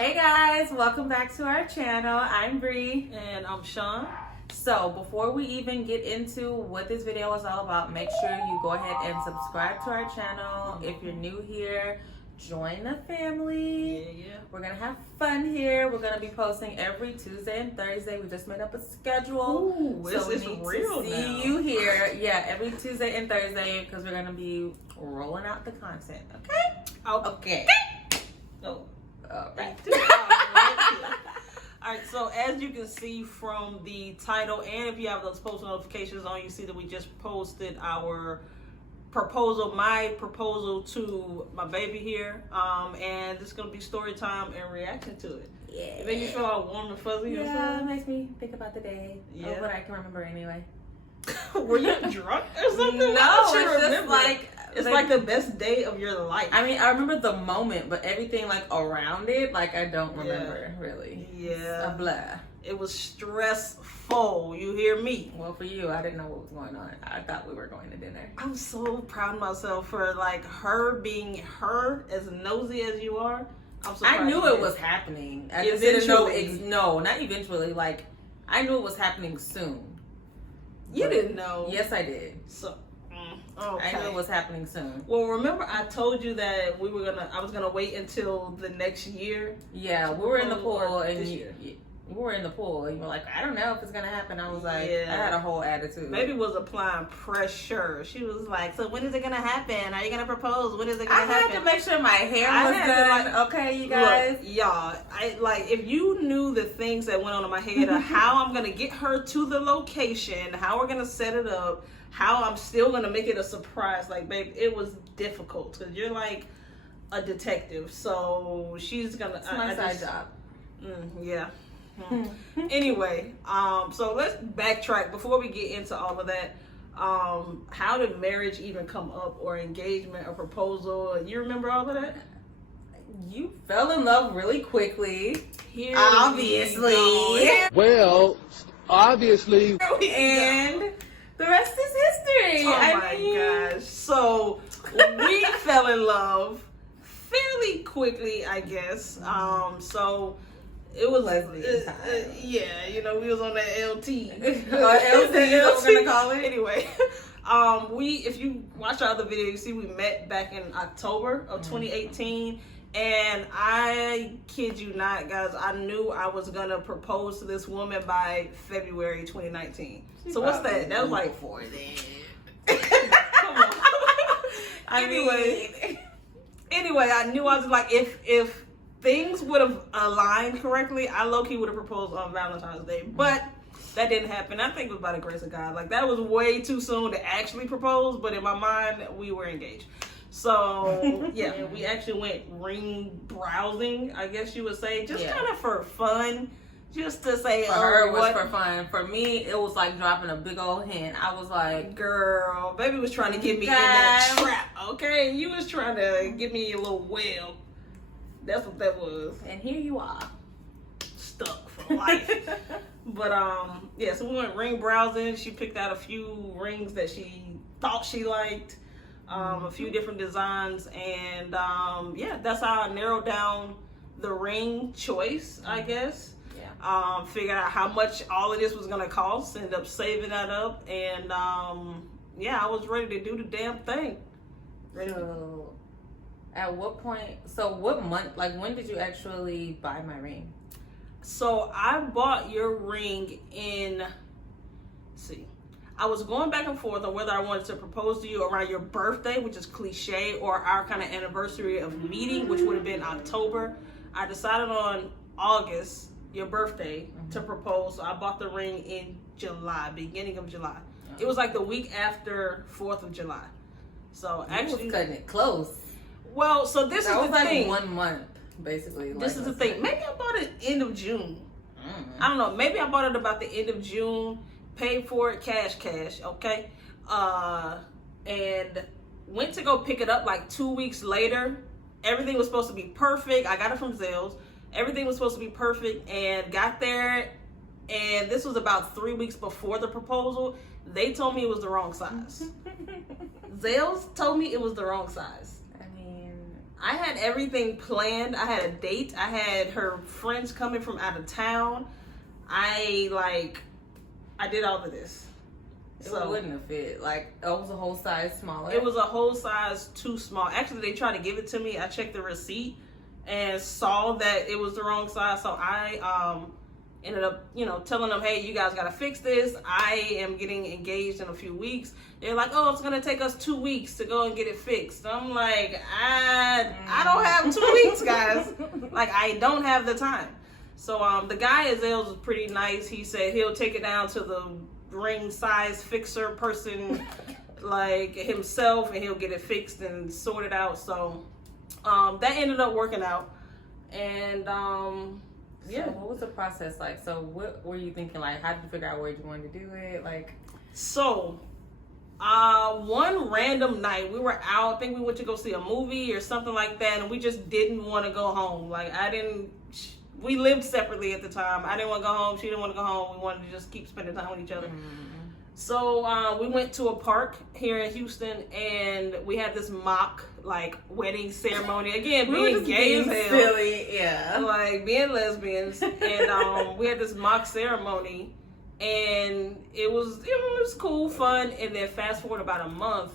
Hey guys, welcome back to our channel. I'm Bree. And I'm Shaun. So before we even get into what this video is all about, make sure you go ahead and subscribe to our channel. If you're new here, join the family. Yeah. We're gonna have fun here. We're gonna be posting every Tuesday and Thursday. We just made up a schedule. Ooh, so it's we need real to now. see you here. Yeah, every Tuesday and Thursday because we're gonna be rolling out the content. Okay? Oh. All right. All right, so as you can see from the title, and if you have those post notifications on, you see that we just posted our proposal, my proposal to my baby here, and it's gonna be story time and reaction to it. Yeah. It makes you feel all warm and fuzzy. or Yeah, it something? makes me think about the day. Yeah. Of what I can remember anyway. Were you drunk or something? No, I don't it's just remember. like It's like the best day of your life. I mean, I remember the moment, but everything like around it, like I don't remember really. Yeah. It's a blur. It was stressful. You hear me? Well, for you, I didn't know what was going on. I thought we were going to dinner. I'm so proud of myself for like her being her, as nosy as you are. I'm so proud I knew of you. it was happening. I just didn't know. No, not eventually. Like I knew it was happening soon. You But didn't know. Yes, I did. So, okay. I knew it was happening soon. Well, remember I told you that I was gonna wait until the next year. Yeah, we were in the Or pool, and this you year. were in the pool, and you were like, I don't know if it's gonna happen. I was like, Yeah. I had a whole attitude. Baby was applying pressure. She was like, "So when is it gonna happen? Are you gonna propose? When is it gonna I happen?" had to make sure my hair I was had to, done. like, Okay, you guys. Look, y'all, I like if you knew the things that went on in my head of how I'm gonna get her to the location, how we're gonna set it up, how I'm still gonna make it a surprise. Like, babe, it was difficult because you're like a detective, so she's gonna. It's my side job. Yeah. Anyway, so let's backtrack before we get into all of that. How did marriage even come up, or engagement, or proposal? You remember all of that? You fell in love really quickly. Here Obviously. Well, obviously. And the rest is history. Oh I my mean, gosh. So we fell in love fairly quickly, I guess. So it was Lesbian time. yeah, you know, we was on that LT. LT is what we're gonna call it. Anyway, if you watch our other video, you see we met back in October of 2018. And I kid you not, guys, I knew I was gonna propose to this woman by February 2019. So what's that? That was like 4 days. Come on. Anyway, I knew I was like, if things would have aligned correctly, I low-key would have proposed on Valentine's Day. But that didn't happen. I think it was by the grace of God. Like, that was way too soon to actually propose, but in my mind, we were engaged. So, yeah, we actually went ring browsing, I guess you would say, just kind of for fun, just to say, for her it was for fun. For me, it was like dropping a big old hint. I was like, girl, baby was trying to get me in that trap, okay? You was trying to get me a little well. That's what that was. and here you are. Stuck for life. But, yeah, so we went ring browsing. She picked out a few rings that she thought she liked. A few different designs, and yeah, that's how I narrowed down the ring choice, I guess. Yeah. Figured out how much all of this was gonna cost, ended up saving that up, and yeah, I was ready to do the damn thing. So, at what point? So, what month? Like, when did you actually buy my ring? So I bought your ring in. I was going back and forth on whether I wanted to propose to you around your birthday, which is cliche, or our kind of anniversary of meeting, which would have been October. I decided on August, your birthday, to propose. So I bought the ring in July, beginning of July. It was like the week after 4th of July. So actually, was cutting it close. Well, so this That is was the like thing. 1 month, basically. This is the thing. Maybe I bought it end of June. I don't know. Maybe I bought it about the end of June. Paid for it cash, okay? And went to go pick it up like 2 weeks later. Everything was supposed to be perfect. I got it from Zales. Everything was supposed to be perfect, and got there, and this was about 3 weeks before the proposal. They told me it was the wrong size. Zales told me it was the wrong size. I mean, I had everything planned. I had a date. I had her friends coming from out of town. I did all of this. It wouldn't have fit. Like, it was a whole size smaller. It was a whole size too small. Actually, they tried to give it to me. I checked the receipt and saw that it was the wrong size. So I ended up, telling them, hey, you guys got to fix this. I am getting engaged in a few weeks. They're like, oh, it's going to take us 2 weeks to go and get it fixed. I'm like, I don't have 2 weeks, guys. Like, I don't have the time. So the guy at Zales was pretty nice. He said he'll take it down to the ring size fixer person like himself, and he'll get it fixed and sorted out. So that ended up working out. And yeah. So what was the process like? So what were you thinking? Like, how did you figure out where you wanted to do it? Like, so one random night we were out. I think we went to go see a movie or something like that, and we just didn't want to go home. Like, we lived separately at the time. I didn't want to go home. She didn't want to go home. We wanted to just keep spending time with each other. So we went to a park here in Houston, and we had this mock wedding ceremony. Again, being gay as hell, silly, yeah, like being lesbians, and we had this mock ceremony, and it was cool, fun. And then fast forward about a month,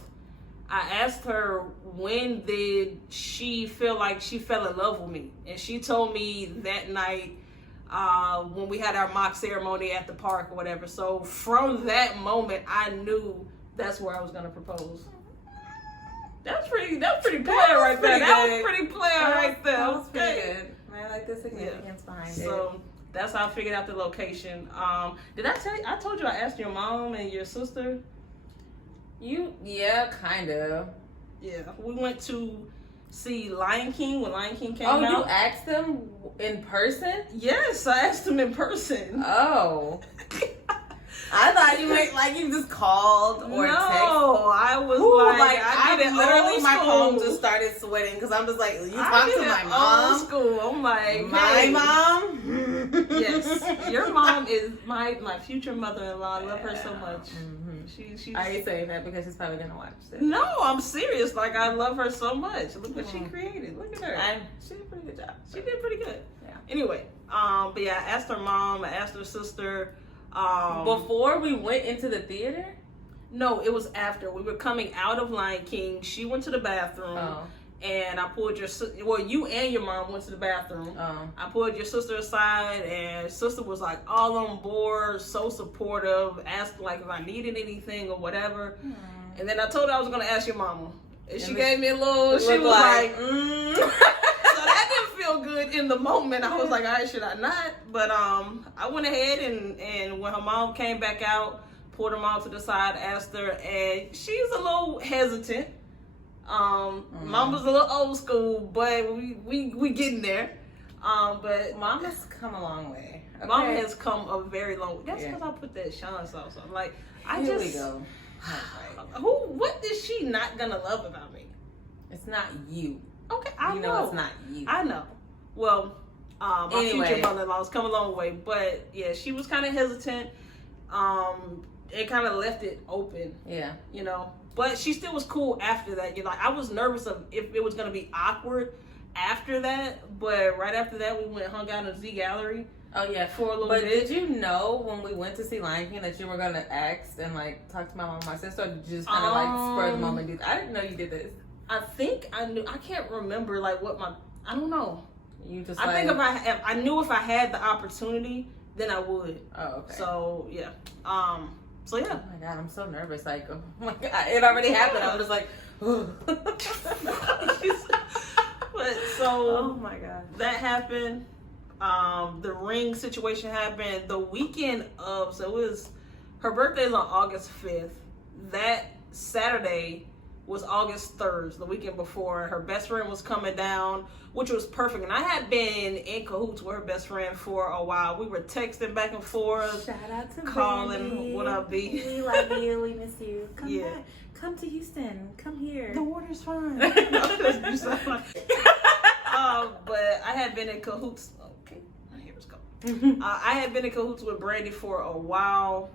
I asked her, when did she feel like she fell in love with me? And she told me that night when we had our mock ceremony at the park or whatever. So from that moment, I knew that's where I was going to propose. That was pretty player right there. That was pretty player right there. That was pretty good. I like the significance behind it. So that's how I figured out the location. Did I tell you? I told you I asked your mom and your sister. Yeah, kind of. Yeah, we went to see Lion King when Lion King came out. Oh, you asked them in person? Yes, I asked them in person. Oh. I thought you meant you just called or texted. No, I was I did it literally old my school. palm just started sweating because I'm just like, you talk to my mom? Old school. I'm like, my hey. mom? Yes, your mom is my future mother-in-law. I love her so much. She's. Are you saying that because she's probably gonna watch this? No, I'm serious. I love her so much. Look what she created. Look at her. She did a pretty good job. She did pretty good. Yeah. Anyway, but yeah, I asked her mom. I asked her sister. Before we went into the theater? No, it was after. We were coming out of Lion King. She went to the bathroom. And I pulled you and your mom went to the bathroom. I pulled your sister aside, and sister was all on board, so supportive, asked if I needed anything or whatever. And then I told her I was gonna ask your mama. And she gave me a little, she was like, So that didn't feel good in the moment. I was like, all right, should I not? But I went ahead and when her mom came back out, pulled her mom to the side, asked her, and she's a little hesitant. Mama's a little old school, but we getting there. But Mama's come a long way. Okay. Mama has come a very long way. That's because I put that Shaun sauce on. Here we go. What is she not gonna love about me? It's not you. Okay, I know it's not you. I know. Well, my future mother-in-law's come a long way, but yeah, she was kind of hesitant. It kind of left it open. Yeah. But she still was cool after that. I was nervous if it was gonna be awkward after that, but right after that we hung out in the Z Gallery. Oh yeah, for a little bit. But did you know when we went to see Lion King that you were gonna ask and talk to my mom and my sister, or did you just kind of spur the moment do that? I didn't know you did this. I think I knew. I can't remember what I don't know. You just. I think if I knew if I had the opportunity, then I would. Oh, okay. So yeah. So yeah. Oh my god, I'm so nervous. Oh my god, it already happened. I'm just like. But so. Oh my god. That happened. The ring situation happened the weekend of. So it was. Her birthday is on August 5th. That Saturday was August 3rd, the weekend before. Her best friend was coming down, which was perfect. And I had been in cahoots with her best friend for a while. We were texting back and forth. Shout out to calling. Brandy. What up, B? We love you. We miss you. Come back. Come to Houston. Come here. The water's fine. But I had been in cahoots. Okay, here we go. I had been in cahoots with Brandy for a while.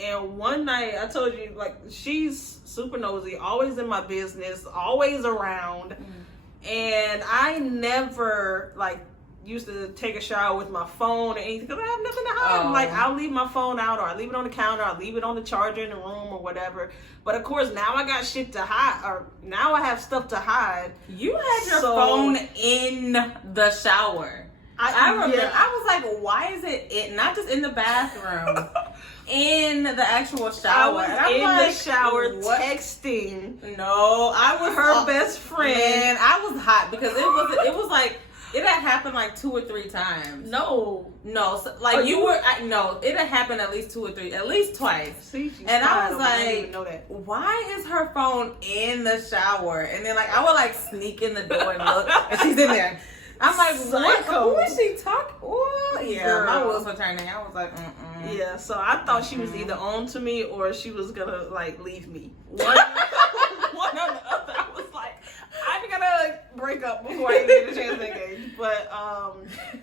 And one night, I told you, she's super nosy, always in my business, always around. And I never like used to take a shower with my phone or anything because I have nothing to hide. Like I'll leave my phone out, or I leave it on the counter, I'll leave it on the charger in the room or whatever. But of course now I got shit to hide, or now I have stuff to hide. You had your phone in the shower. I remember. Yeah. I was like, why is it not just in the bathroom, in the actual shower? I was in the shower texting. No, I was her best friend. And I was hot because it was like, it had happened like 2 or 3 times. No, so, like it had happened at least 2 or 3, at least twice. See, and I was like, I didn't even know that. Why is her phone in the shower? And then like I would like sneak in the door and look, and she's in there. I'm like, what? Who is she talking? Oh, yeah. Girl. My wheels were turning. I was like, Yeah, so I thought she was either on to me or she was gonna like leave me. One or the other. I was like, I'm gonna break up before I even get a chance to engage. But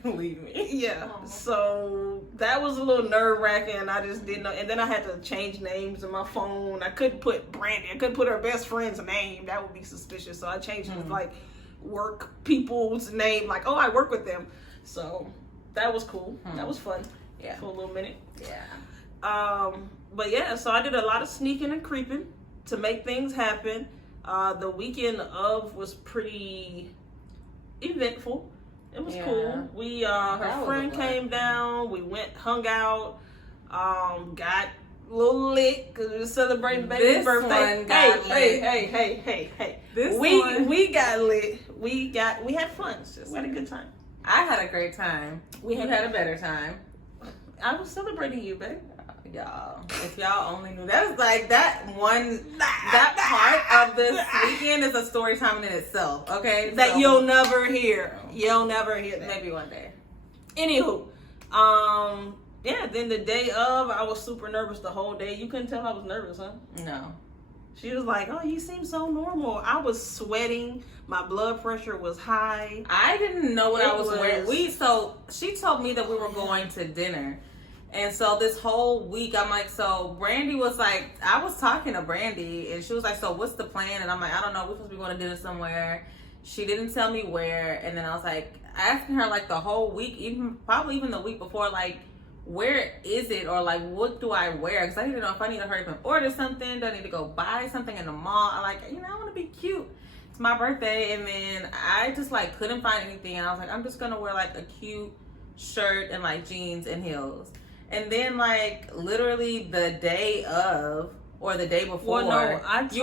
leave me. Yeah. So that was a little nerve wracking, and I just didn't know. And then I had to change names in my phone. I couldn't put Brandy. I couldn't put her best friend's name. That would be suspicious. So I changed it to like work people's name, like, oh, I work with them. So that was cool. That was fun. Yeah, for a little minute. Yeah. But yeah, so I did a lot of sneaking and creeping to make things happen. The weekend of was pretty eventful. It was cool. We her friend came down. We went, hung out, got a little lit because we were celebrating baby's birthday. Hey. We got lit. We had fun. We had a good time. I had a great time. You had a better time. I was celebrating you, babe. Y'all, if y'all only knew, that is like that part of this weekend is a story time in itself. Okay, that you'll never hear. You'll never hear that. Maybe one day. Anywho, yeah. Then the day of, I was super nervous the whole day. You couldn't tell I was nervous, huh? No. She was like, "Oh, you seem so normal." I was sweating. My blood pressure was high. I didn't know what I was wearing. So she told me that we were going to dinner. And so this whole week, I'm like, so Brandy was like, I was talking to Brandy and she was like, so what's the plan? And I'm like, I don't know. We're supposed to be going to dinner somewhere. She didn't tell me where. And then I was like, asking her like the whole week, probably even the week before, like, where is it? Or like, what do I wear? Because I need to know if I need to hurry up and order something. Do I need to go buy something in the mall? I like, I want to be cute. It's my birthday. And then I just like couldn't find anything. And I was like, I'm just going to wear like a cute shirt and like jeans and heels. And then, like, literally the day of, or the day before, you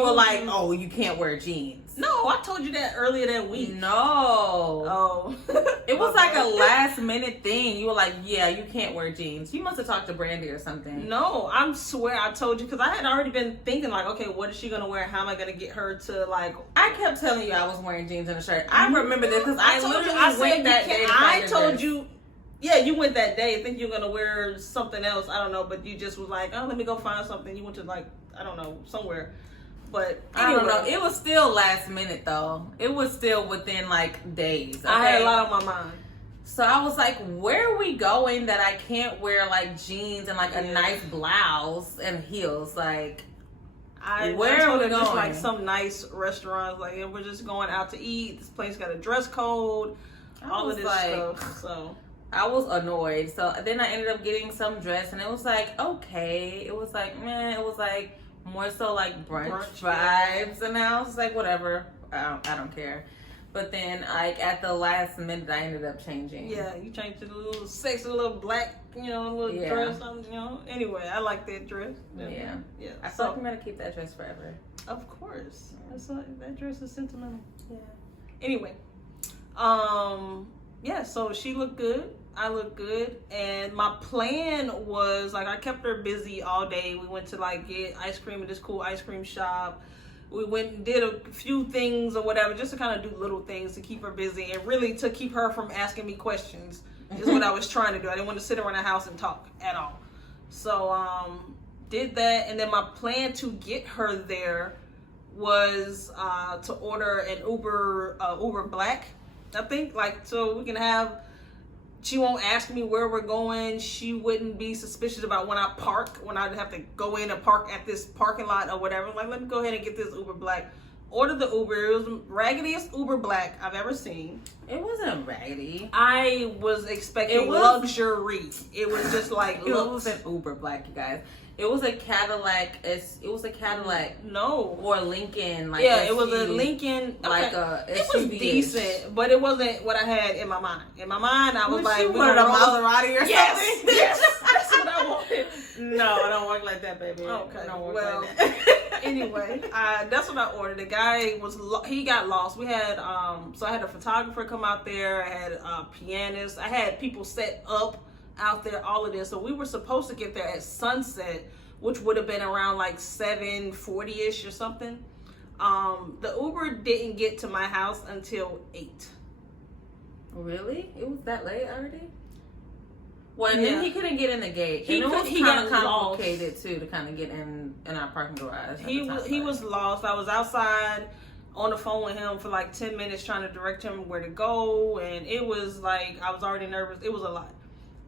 were like, oh, you can't wear jeans. No, I told you that earlier that week. No. Oh. It was like a last minute thing. You were like, yeah, you can't wear jeans. You must have talked to Brandy or something. No, I swear I told you, because I had already been thinking, like, okay, what is she going to wear? How am I going to get her to, like... I kept telling you I was wearing jeans and a shirt. I remember this because I literally went that day. I told you... Yeah, you went that day. I think you're going to wear something else. I don't know. But you just was like, oh, let me go find something. You went to, like, I don't know, somewhere. But anyway. I don't know. It was still last minute, though. It was still within, like, days. Okay? I had a lot on my mind. So I was like, where are we going that I can't wear, like, jeans and, like, a nice blouse and heels? Like, where are we going? Just, like, some nice restaurants. Like, we're just going out to eat. This place got a dress code. All of this stuff. So... I was annoyed. So then I ended up getting some dress and it was like, okay. It was like, man, it was like more so like brunch vibes. And I was like, whatever. I don't care. But then like at the last minute, I ended up changing. Yeah, you changed to the little sexy little black, little dress. Anyway, I like that dress. Yeah. I feel like I'm going to keep that dress forever. Of course. That dress is sentimental. Yeah. Anyway. Yeah, so she looked good. I looked good. And my plan was, like, I kept her busy all day. We went to, like, get ice cream at this cool ice cream shop. We went and did a few things or whatever, just to kind of do little things to keep her busy and really to keep her from asking me questions is what I was trying to do. I didn't want to sit around the house and talk at all. So, did that. And then my plan to get her there was to order an Uber Black. I think, like, so we can have, she won't ask me where we're going. She wouldn't be suspicious about when I park, when I'd have to go in and park at this parking lot or whatever. Like, let me go ahead and get this Uber Black. ordered the Uber. It was the raggediest Uber Black I've ever seen. It wasn't raggedy. I was expecting luxury. It was just like it wasn't Uber Black, you guys. It was a Cadillac. It was a Cadillac. No. Or Lincoln. Like yeah, SUV, it was a Lincoln. Like a it was SUV-ish. decent, but it wasn't what I had in my mind. In my mind, I was like, you wanted a Maserati or something? Yes, that's what I wanted. No, I don't work like that, baby. Okay, I don't work well, like that. anyway, that's what I ordered. The guy he got lost. We had so I had a photographer come out there. I had a pianist. I had people set up out there. All of this. So we were supposed to get there at sunset, which would have been around like 7:40ish or something. The Uber didn't get to my house until 8. Really? It was that late already? Well, and then he couldn't get in the gate. And it was he kind of got complicated lost. too to kind of get in our parking garage. He was lost. I was outside on the phone with him for like 10 minutes trying to direct him where to go, and it was like I was already nervous. It was a lot.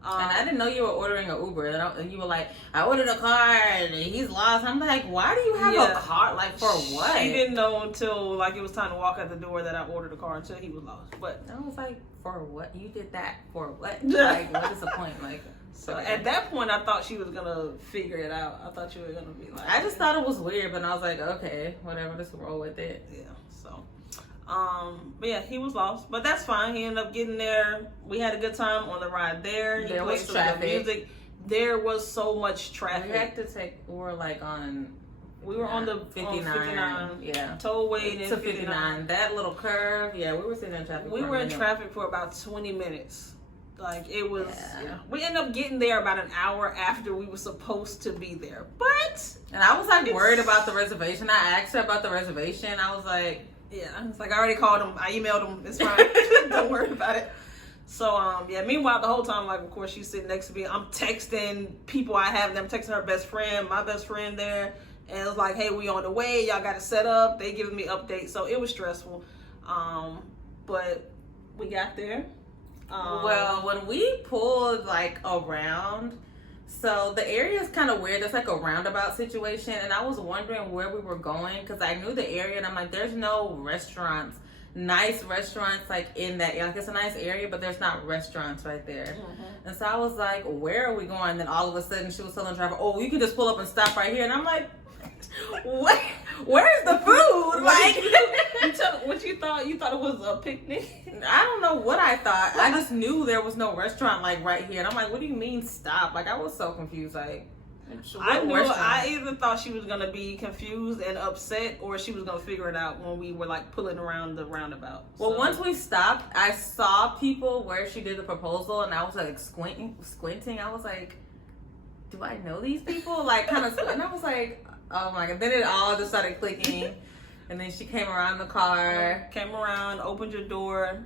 And I didn't know you were ordering an Uber, and you were like, I ordered a car and he's lost. I'm like, why do you have a car? Like, for what? She didn't know until like it was time to walk out the door that I ordered a car until he was lost. But I was like, for what? You did that for what? Like, what is the point? Like, so at that point, I thought she was gonna figure it out. I thought you were gonna be like, I just thought it was weird, but I was like, okay, whatever, just roll with it. Yeah. So, but yeah, he was lost, but that's fine. He ended up getting there. We had a good time on the ride there. There was traffic. Music. There was so much traffic. We had to we were on the 59. Yeah. Tollway to 59. That little curve. Yeah, we were sitting in traffic. We were in traffic for about 20 minutes. Like it was. Yeah. We ended up getting there about an hour after we were supposed to be there. But and I was like worried about the reservation. I asked her about the reservation. I was like, yeah, it's like I already called him. I emailed him. It's fine. Don't worry about it. So yeah. Meanwhile, the whole time, like, of course, she's sitting next to me. I'm texting people I have. I'm texting her best friend, my best friend there, and it's like, hey, we on the way. Y'all got to set up. They giving me updates. So it was stressful. But we got there. Well, when we pulled like around, so the area is kind of weird. It's like a roundabout situation, and I was wondering where we were going because I knew the area, and I'm like, there's no restaurants, nice restaurants like in that. Like it's a nice area, but there's not restaurants right there. Mm-hmm. And so I was like, where are we going? And then all of a sudden, she was telling the driver, "Oh, you can just pull up and stop right here." And I'm like, what? Where's the food? Like, what you thought? You thought it was a picnic? I don't know what I thought. I just knew there was no restaurant like right here, and I'm like, what do you mean stop? Like I was so confused. Like I knew. I either thought she was gonna be confused and upset, or she was gonna figure it out when we were like pulling around the roundabout. Well, once we stopped, I saw people where she did the proposal, and I was like squinting. I was like, do I know these people? Like kind of, and I was like, oh my god. Then it all just started clicking. And then she came around the car. Came around, opened your door.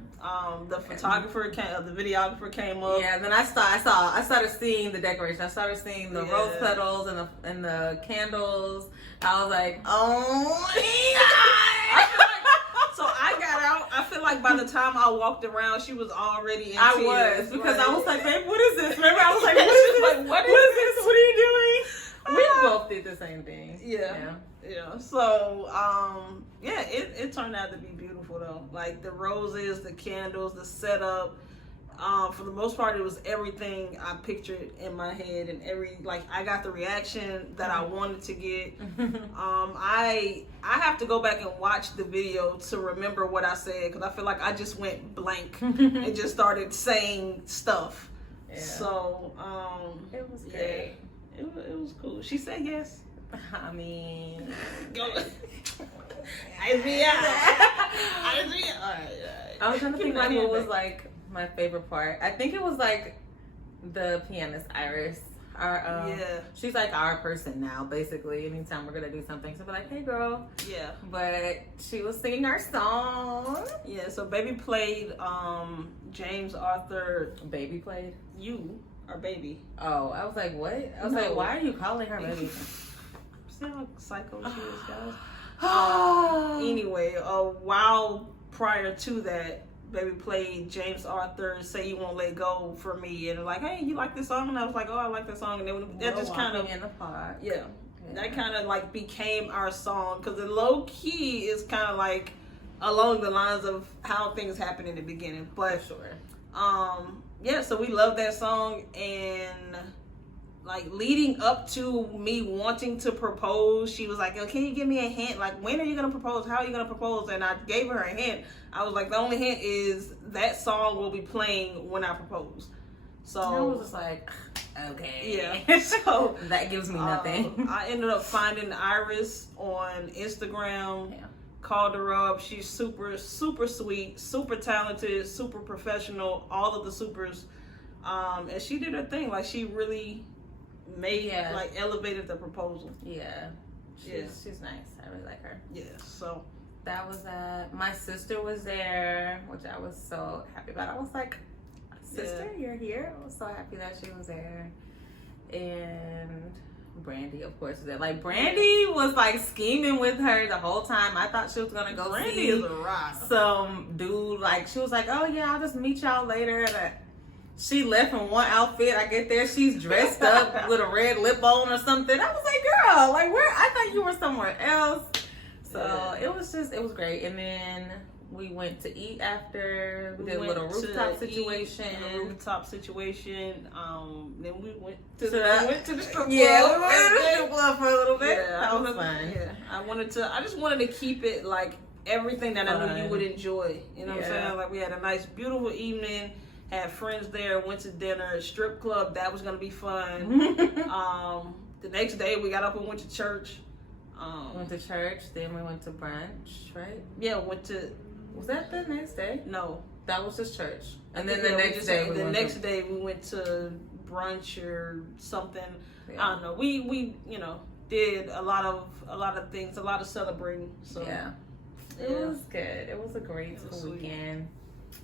The photographer came, the videographer came up. Yeah, and then I started seeing the decoration. I started seeing the rose petals and the candles. I was like, oh my god! So I got out. I feel like by the time I walked around, she was already in tears. I was because I was like, babe, what is this? Remember, I was like, what is this? Like, what is this? What are you doing? We both did the same thing. Yeah. So, yeah, it turned out to be beautiful though. Like the roses, the candles, the setup. For the most part, it was everything I pictured in my head, and I got the reaction that I wanted to get. I have to go back and watch the video to remember what I said because I feel like I just went blank and just started saying stuff. Yeah. So, it was great. Yeah, it was cool. She said yes. I mean, go. I was trying to think like what was like my favorite part. I think it was like the pianist Iris. She's like our person now, basically. Anytime we're gonna do something, so we're like, hey girl. Yeah. But she was singing our song. Yeah, so baby played James Arthur. Baby played? You are baby. Oh, I was like, what? I was like, why are you calling her baby? See how psycho she is, guys? Anyway, a while prior to that, baby played James Arthur "Say You Won't Let Go" for me, and like, hey, you like this song? And I was like, oh, I like that song, and it just kind of in the pod. Yeah, That kind of like became our song because the low key is kind of like along the lines of how things happen in the beginning. But For sure. Yeah, so we love that song, and like leading up to me wanting to propose, she was like, "Oh, can you give me a hint? Like, when are you gonna propose? How are you gonna propose?" And I gave her a hint. I was like, the only hint is that song will be playing when I propose. So I was just like, okay. yeah. So that gives me nothing. I ended up finding Iris on Instagram. Yeah. Called her up. She's super, super sweet, super talented, super professional, all of the supers. And she did her thing. Like, she really made, like, elevated the proposal. Yeah. She's nice. I really like her. Yeah, so. That was my sister was there, which I was so happy about. I was like, sister, you're here. I was so happy that she was there. And Brandy, of course, was there. Like, Brandy was like scheming with her the whole time. I thought she was gonna go Brandy see is a rock. some dude. Like, she was like, "Oh yeah, I'll just meet y'all later." And she left in one outfit. I get there, she's dressed up with a red lip on or something. I was like, "Girl, like, where? I thought you were somewhere else." So it was great. And then we went to eat after. We did a little rooftop situation. Then we went to the strip club. Yeah, we went to the strip club for a little bit. Yeah, that was fun. Yeah, I just wanted to keep it like everything that I knew you would enjoy. You know what I'm saying? Like, we had a nice, beautiful evening. Had friends there. Went to dinner. Strip club. That was gonna be fun. The next day we got up and went to church. Went to church. Then we went to brunch. Right? Yeah, went to. Was that the next day? No, that was just church. And then the next day, we went to brunch or something. Yeah. I don't know. We did a lot of things, a lot of celebrating. So yeah, it was good. It was a great weekend.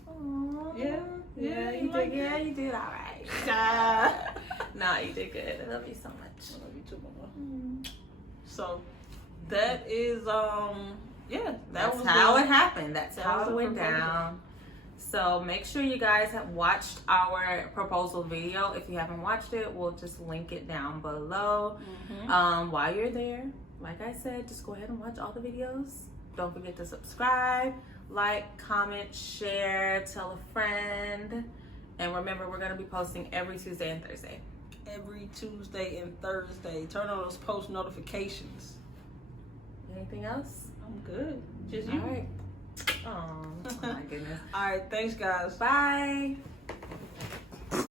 Aww. Yeah, you did. Yeah, you did all right. Nah, you did good. I love you so much. I love you too, Mama. So that is that's how it happened. That's how it went down. So make sure you guys have watched our proposal video. If you haven't watched it, we'll just link it down below. While you're there, like I said, just go ahead and watch all the videos. Don't forget to subscribe, like, comment, share, tell a friend. And remember, we're going to be posting every Tuesday and Thursday. Every Tuesday and Thursday. Turn on those post notifications. Anything else? I'm good. Just you. All right. Oh my goodness. All right. Thanks, guys. Bye.